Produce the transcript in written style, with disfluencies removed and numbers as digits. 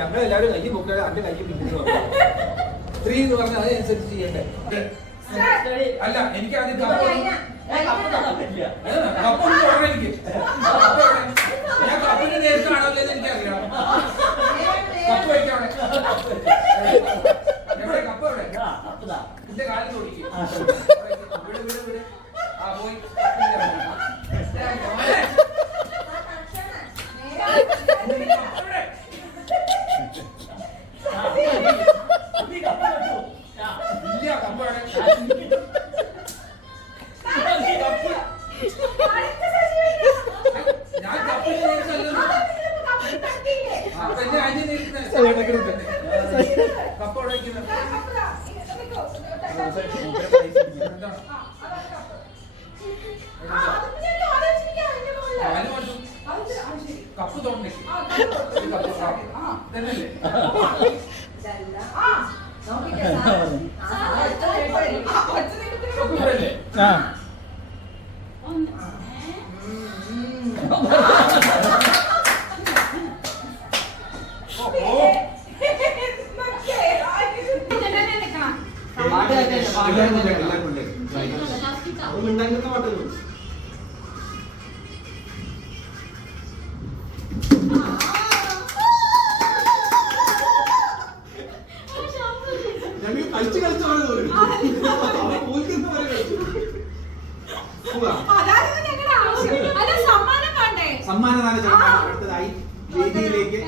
ഞങ്ങൾ എല്ലാവരും കയ്യിൽ പൊക്കുക അന്റെ കയ്യിൽ പിടിച്ചു 3 എന്ന് പറഞ്ഞാൽ അതനുസരിച്ച് ചെയ്യണ്ടേ. അല്ല എനിക്ക് ആദ്യം കപ്പൊന്നും തുടങ്ങാൻ എനിക്ക് ഞാൻ കപ്പിന്റെ നേരത്തെ ആണല്ലോ എനിക്കറിയാം. കപ്പ് വയ്ക്കവിടെ എവിടെ കപ്പ് എവിടെ എന്റെ കാലിൽ തോടിക്കും വിട് വിട് വിട് ആ പോയി ഇല്ല കപ്പ് എവിടെ ഞാൻ കപ്പിന്റെ നേരത്തല്ലോ അപ്പൊ എന്റെ ആദ്യം കപ്പ് എവിടെ വയ്ക്കുന്നത് കപ്പ് തോന്നേ തന്നല്ലേ സമ്മാനദാന ചടങ്ങ് അടുത്തതായി വേദിയിലേക്ക്